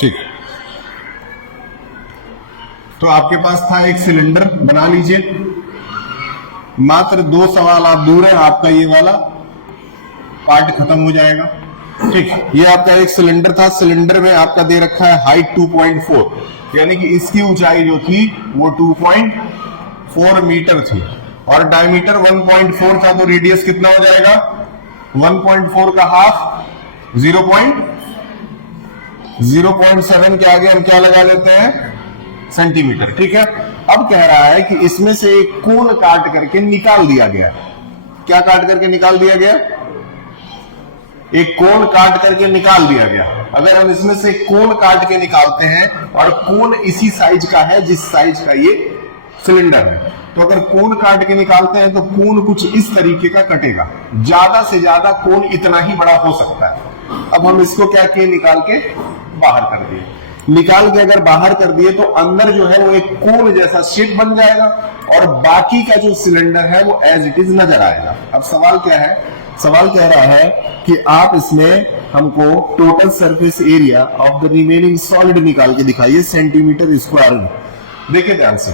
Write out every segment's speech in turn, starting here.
ठीक, तो आपके पास था एक सिलेंडर, बना लीजिए। मात्र 2 सवाल आप दूर है, आपका ये वाला पार्ट खत्म हो जाएगा। ठीक, ये आपका एक सिलेंडर था। सिलेंडर में आपका दे रखा है हाइट 2.4, यानी कि इसकी ऊंचाई जो थी वो 2.4 मीटर थी और डायमीटर 1.4 था, तो रेडियस कितना हो जाएगा? 1.4 का हाफ 0.7 के आगे हम क्या लगा देते हैं? सेंटीमीटर। ठीक है, अब कह रहा है कि इसमें से एक कोण काट करके निकाल दिया गया। क्या काट करके निकाल दिया गया? एक कोण काट करके निकाल दिया गया। अगर हम इसमें से कोण काट के निकालते हैं और कोण इसी साइज का है जिस साइज का ये सिलेंडर है, तो अगर कोण काट के निकालते हैं तो कोण कुछ इस तरीके का कटेगा। ज्यादा से ज्यादा कोण इतना ही बड़ा हो सकता है। अब हम इसको क्या किए? निकाल के बाहर कर दिए। निकाल के अगर बाहर कर दिए तो अंदर जो है वो एक कोण जैसा शेप बन जाएगा और बाकी का जो सिलेंडर है वो एज इट इज नजर आएगा। अब सवाल क्या है? सवाल कह रहा है कि आप इसमें हमको total surface area of the remaining solid निकाल के दिखाइए सेंटीमीटर स्क्वायर में। देखिए ध्यान से,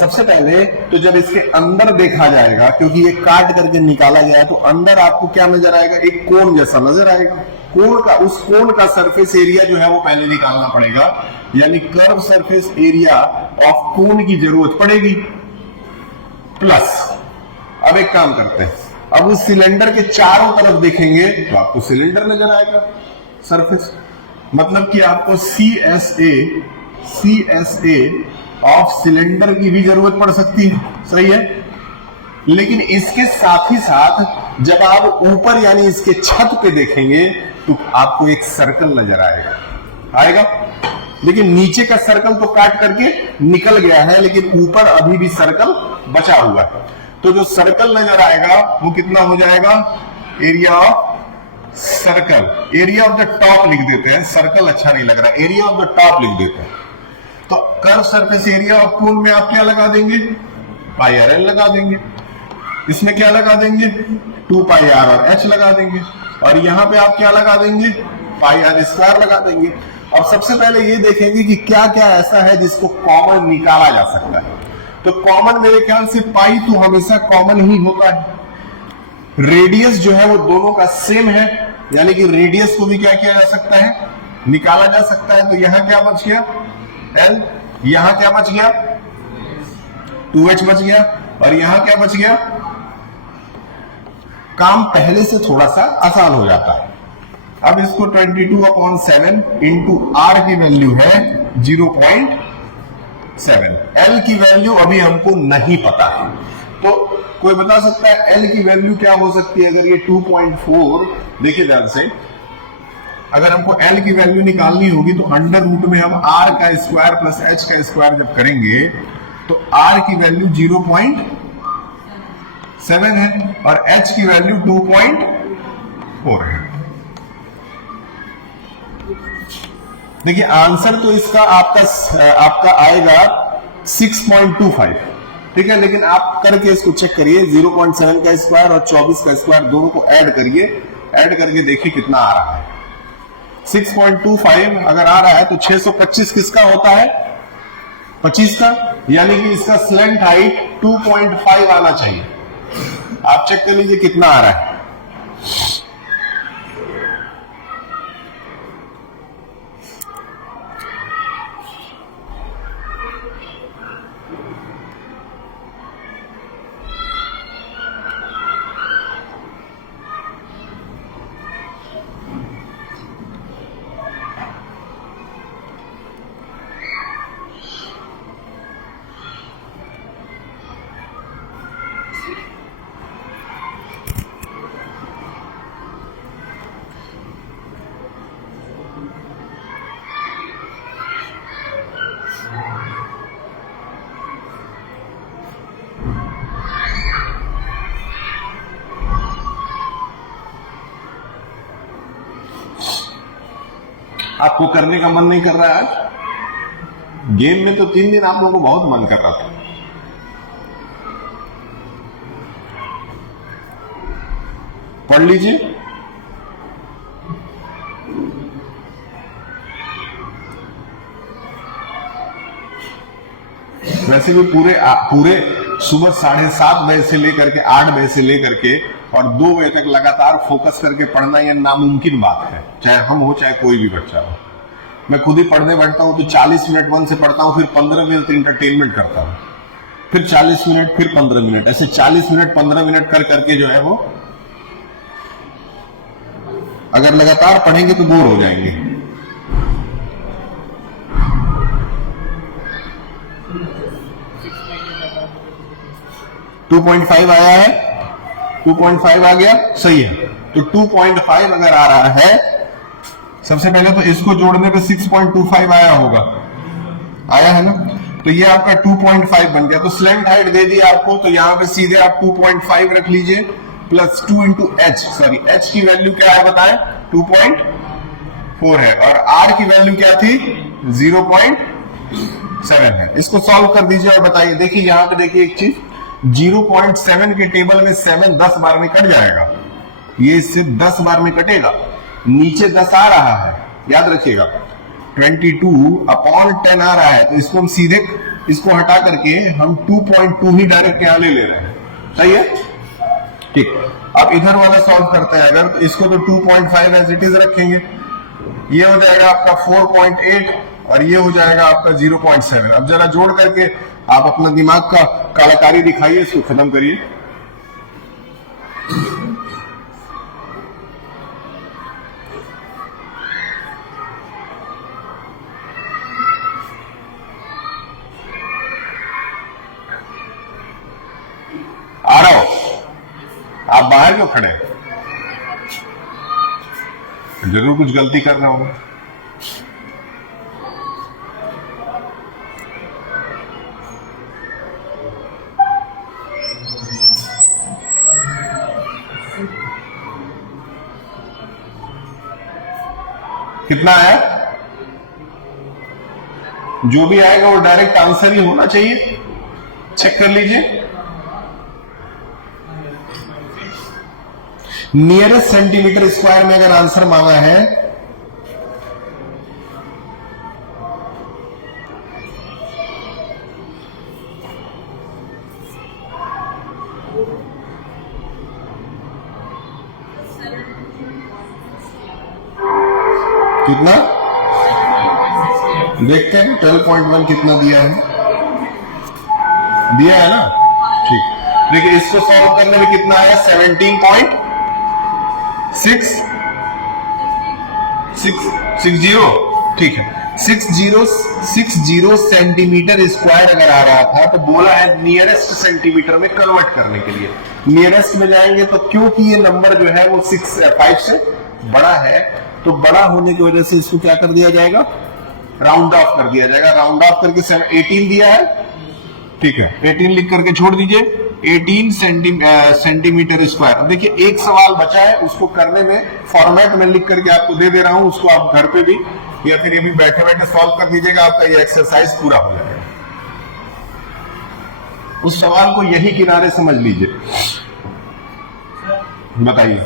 सबसे पहले तो जब इसके अंदर देखा जाएगा, क्योंकि ये काट करके निकाला गया, तो अंदर आपको क्या नजर आएगा? एक कोण जैसा नजर आएगा। कोण का, उस कोण का सरफेस एरिया जो है वो पहले निकालना पड़ेगा, यानी कर्व सरफेस एरिया ऑफ कोण की जरूरत पड़ेगी। प्लस अब एक काम करते हैं, अब उस सिलेंडर के चारों तरफ देखेंगे तो आपको सिलेंडर नजर आएगा सरफेस, मतलब कि आपको CSA ऑफ सिलेंडर की भी जरूरत पड़ सकती है। सही है, लेकिन इसके साथ ही साथ जब आप ऊपर यानी इसके छत पे देखेंगे तो आपको एक सर्कल नजर आएगा। लेकिन नीचे का सर्कल तो काट करके निकल गया है, लेकिन ऊपर अभी भी सर्कल बचा हुआ है। तो जो सर्कल नजर आएगा वो कितना हो जाएगा? Area of circle, area of the top लिख देते हैं, सर्कल अच्छा नहीं लग रहा, एरिया ऑफ द टॉप लिख देते हैं। तो curve surface area of cone में आप क्या लगा देंगे? पाई आर एल लगा देंगे। इसमें क्या लगा देंगे? 2 पाई आर और एच लगा देंगे। और यहां पे आप क्या लगा देंगे? पाई आर स्क्वायर लगा देंगे। अब सबसे पहले ये देखेंगे कि क्या क्या ऐसा है जिसको कॉमन निकाला जा सकता है। तो कॉमन मेरे ख्याल से पाई तो हमेशा कॉमन ही होता है। रेडियस जो है वो दोनों का सेम है, यानी कि रेडियस को भी क्या किया जा सकता है? निकाला जा सकता है। तो यहां क्या बच गया? एल। यहां क्या बच गया? 2h बच गया। और यहां क्या बच गया? काम पहले से थोड़ा सा आसान हो जाता है। अब इसको 22/7 इंटू आर की वैल्यू है 0.7। एल की वैल्यू अभी हमको नहीं पता है, तो कोई बता सकता है एल की वैल्यू क्या हो सकती है? अगर ये 2.4, देखिए ध्यान से, अगर हमको एल की वैल्यू निकालनी होगी तो अंडर रूट में हम आर का स्क्वायर प्लस एच का स्क्वायर जब करेंगे तो आर की वैल्यू 0.7 है और एच की वैल्यू 2.4 है। देखिए आंसर तो इसका आपका आएगा 6.25, ठीक है, लेकिन आप करके इसको चेक करिए। 0.7 का स्क्वायर और 24 का स्क्वायर दोनों को ऐड करिए, ऐड करके देखिए कितना आ रहा है। 6.25 अगर आ रहा है तो 625 किसका होता है? 25 का, यानी कि इसका स्लेंट हाइट 2.5 आना चाहिए। आप चेक कर लीजिए कितना आ रहा है। आपको करने का मन नहीं कर रहा है आज? गेम में तो 3 दिन आप लोगों को बहुत मन कर रहा था। पढ़ लीजिए। वैसे भी पूरे सुबह 7:30 बजे से लेकर के 8 बजे से लेकर के और 2 बजे तक लगातार फोकस करके पढ़ना यह नामुमकिन बात है, चाहे हम हो चाहे कोई भी बच्चा हो। मैं खुद ही पढ़ने बैठता हूँ तो 40 मिनट मन से पढ़ता हूँ, फिर 15 मिनट इंटरटेनमेंट करता हूँ, फिर 40 मिनट, फिर 15 मिनट, ऐसे 40 मिनट 15 मिनट कर करके जो है वो अगर लगातार पढ़ेंगे तो बोर हो जाएंगे। टू 2.5 आया है, 2.5 आ गया, सही है। तो 2.5 अगर आ रहा है, सबसे पहले तो इसको जोड़ने पे 6.25 आया होगा, आया है ना, तो ये आपका 2.5 बन गया। तो स्लैंट हाइट दे दी आपको, तो यहां पे सीधे आप 2.5 रख लीजिए plus 2 into H, sorry H की वैल्यू क्या है बताएं, 2.4 है, और आर की वैल्यू क्या थी, 0.7 है। इसको सॉल्व कर दीजिए और बताइए। देखिए यहां पे देखिए एक चीज, 0.7 के टेबल में 7 10 बार में कट जाएगा, ये इससे 10 बार में कटेगा, नीचे 10 आ रहा है, याद रखिएगा 22/10 आ रहा है, तो इसको हम सीधे इसको हटा करके हम 2.2 ही डायरेक्ट यहां ले रहे हैं, सही है, ठीक। अब इधर वाला सॉल्व करते हैं अगर, तो इसको तो 2.5 एज इट इज रखेंगे, ये हो जाएगा आपका 4.8 और ये हो जाएगा आपका 0.7। अब जरा जोड़ करके आप अपना दिमाग का कलाकारी दिखाइए, इसको खत्म करिए। आ रहा हो, आप बाहर क्यों खड़े, जरूर कुछ गलती कर रहे होंगे। कितना आया, जो भी आएगा वो डायरेक्ट आंसर ही होना चाहिए, चेक कर लीजिए। नियरेस्ट सेंटीमीटर स्क्वायर में अगर आंसर मांगा है, कितना देखते हैं, 12.1 कितना दिया है, दिया है ना, ठीक। देखिए इसको सॉल्व करने में कितना आया, 17.660, ठीक है। 60 सेंटीमीटर स्क्वायर अगर आ रहा था, तो बोला है नियरेस्ट सेंटीमीटर में कन्वर्ट करने के लिए, नियरेस्ट में जाएंगे तो क्योंकि ये नंबर जो है वो 5 से बड़ा है, तो बड़ा होने की वजह से इसको क्या कर दिया जाएगा, राउंड ऑफ कर दिया जाएगा। राउंड ऑफ करके 18 दिया है, ठीक है, 18 लिख करके छोड़ दीजिए, 18 सेंटीमीटर स्क्वायर। अब देखिए एक सवाल बचा है, उसको करने में फॉर्मेट में लिख करके आपको दे दे रहा हूं, उसको आप घर पे भी या फिर ये भी बैठे बैठे सॉल्व कर दीजिएगा, आपका ये एक्सरसाइज पूरा हो जाएगा। उस सवाल को यही किनारे समझ लीजिए, बताइए।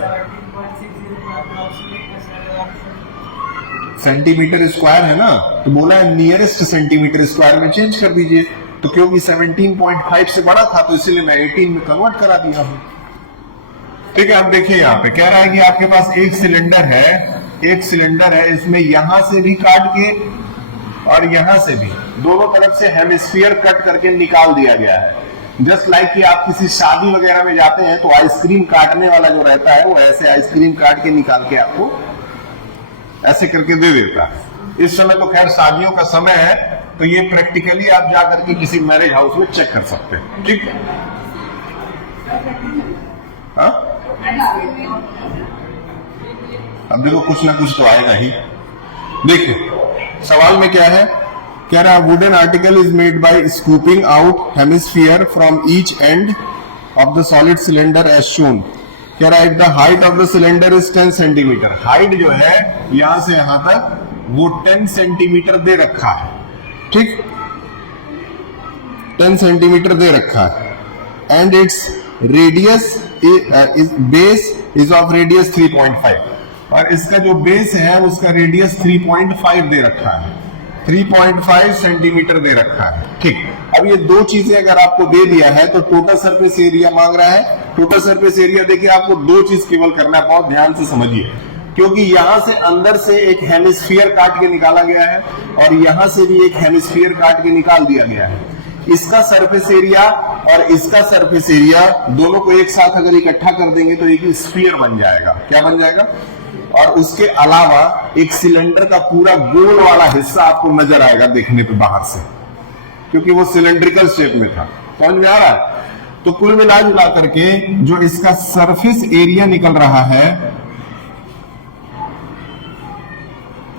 सेंटीमीटर स्क्वायर है ना, तो बोला है नियरेस्ट सेंटीमीटर स्क्वायर में चेंज कर दीजिए, तो क्योंकि 17.5 से बड़ा था तो इसीलिए मैं 18 में कन्वर्ट करा दिया हूं, ठीक है। अब देखिए यहाँ पे कह रहा है कि आपके पास एक सिलेंडर है, इसमें यहां से भी काट के और यहां से भी, दोनों तरफ से हेमिस्फीयर कट करके निकाल दिया गया है। जस्ट लाइक कि आप किसी शादी वगैरह में जाते हैं तो आइसक्रीम काटने वाला जो रहता है वो ऐसे आइसक्रीम काट के निकाल के आपको ऐसे करके दे देता है। इस समय तो खैर शादियों का समय है, तो ये प्रैक्टिकली आप जाकर के किसी मैरिज हाउस में चेक कर सकते हैं, ठीक है। हाँ? अब देखो कुछ ना कुछ तो आएगा ही। देखिए सवाल में क्या है, कह रहा है wooden article is made by scooping out hemisphere from each end of the solid cylinder as shown. कह रहा है the height of the cylinder is 10 centimetre. Height जो है यहां से यहां तक वो 10 सेंटीमीटर दे रखा है, ठीक, 10 सेंटीमीटर दे रखा है, and its radius base is of radius 3.5, और इसका जो बेस है उसका रेडियस 3.5 दे रखा है, 3.5 सेंटीमीटर दे रखा है। ठीक, अब ये दो चीजें अगर आपको दे दिया है तो टोटल सरफेस एरिया मांग रहा है। टोटल सरफेस एरिया देखिए आपको दो चीज केवल करना है, बहुत ध्यान से समझिए, क्योंकि यहां से अंदर से एक हेमिस्फीयर काट के निकाला गया है और यहां से भी एक हेमिस्फीयर काट के निकाल दिया गया है। इसका सरफेस एरिया और इसका सरफेस एरिया दोनों को एक साथ अगर इकट्ठा कर देंगे तो एक स्फीयर बन जाएगा। क्या बन जाएगा? और उसके अलावा एक सिलेंडर का पूरा गोल वाला हिस्सा आपको नजर आएगा देखने पे बाहर से, क्योंकि वो सिलेंड्रिकल शेप में था। समझ में आ रहा है? तो कुल मिला जुला करके जो इसका सरफेस एरिया निकल रहा है,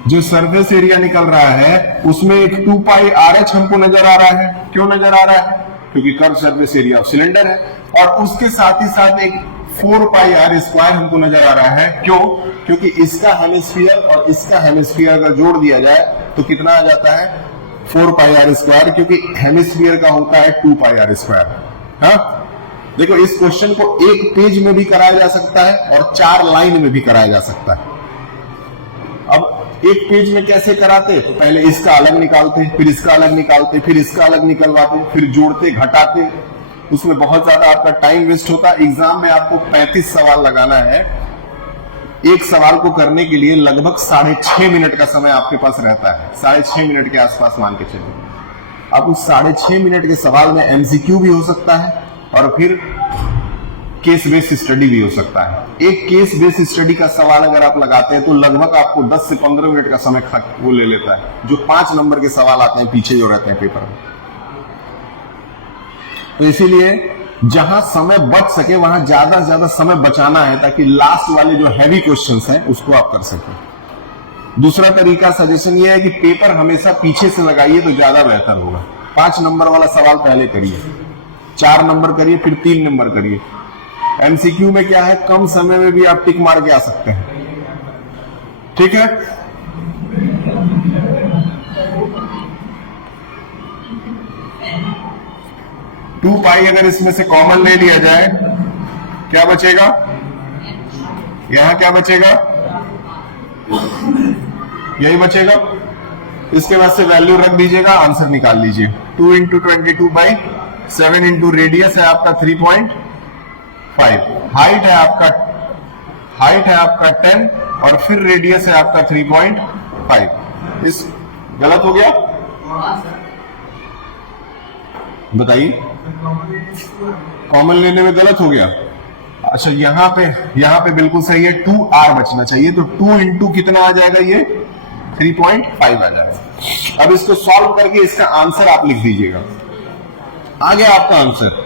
जो सरफेस एरिया निकल रहा है उसमें एक 2 पाई RH हमको नजर आ रहा है। क्यों नजर आ रहा है? क्योंकि curve surface area of cylinder है। और उसके साथ ही साथ एक 4 पाई R² हमको नजर आ रहा है। क्यों? क्योंकि इसका हेमिस्फीयर और इसका हेमिस्फीयर अगर जोड़ दिया जाए तो कितना आ जाता है? 4 पाई R², क्योंकि हेमिस्फीयर का होता है 2 पाई R²। हाँ, देखो इस क्वेश्चन को एक पेज में भी कराया जा सकता है और 4 लाइन में भी कराया जा सकता है। अब एक पेज में कैसे कराते? तो पहले इसका अलग निकालते, फिर इसका अलग निकालते, फिर इसका अलग निकलवाते, फिर जोड़ते घटाते, उसमें बहुत ज्यादा आपका टाइम वेस्ट होता। एग्जाम में आपको 35 सवाल लगाना है। एक सवाल को करने के लिए लगभग 6.5 मिनट का समय आपके पास रहता है। 6.5 मिनट के आसपास मान के चलिए। अब उस 6.5 मिनट के सवाल में MCQ भी हो सकता है और फिर केस बेस्ड स्टडी भी हो सकता है। एक केस बेस्ड स्टडी का सवाल अगर आप लगाते हैं तो लगभग आपको 10 से 15 मिनट का समय वो ले लेता है। जो 5 नंबर के सवाल आते हैं पीछे जो रहते हैं पेपर में, तो इसीलिए जहां समय बच सके वहां ज्यादा से ज्यादा समय बचाना है, ताकि लास्ट वाले जो हैवी क्वेश्चंस हैं उसको आप कर सकें। दूसरा तरीका सजेशन ये है कि पेपर हमेशा पीछे से लगाइए तो ज्यादा बेहतर होगा। 5 नंबर वाला सवाल पहले करिए, 4 नंबर करिए, फिर 3 नंबर करिए। MCQ में क्या है, कम समय में भी आप टिक मार के आ सकते हैं। ठीक है, टू पाई अगर इसमें से कॉमन ले लिया जाए क्या बचेगा? यहां क्या बचेगा? यही बचेगा। इसके बाद से वैल्यू रख दीजिएगा, आंसर निकाल लीजिए। 2 × 22/7 इंटू रेडियस है आपका 3.5, हाइट है आपका 10 और फिर रेडियस है आपका 3.5। इस गलत हो गया? बताइए, कॉमन लेने में गलत हो गया? अच्छा, यहां पे बिल्कुल सही है, 2R बचना चाहिए। तो 2 इंटू कितना आ जाएगा? ये 3.5 आ जाएगा। अब इसको सॉल्व करके इसका आंसर आप लिख दीजिएगा। आ गया आपका आंसर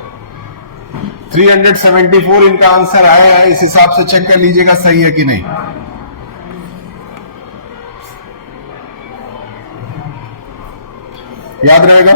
374। इनका आंसर आया है, इस हिसाब से चेक कर लीजिएगा सही है कि नहीं। याद रहेगा?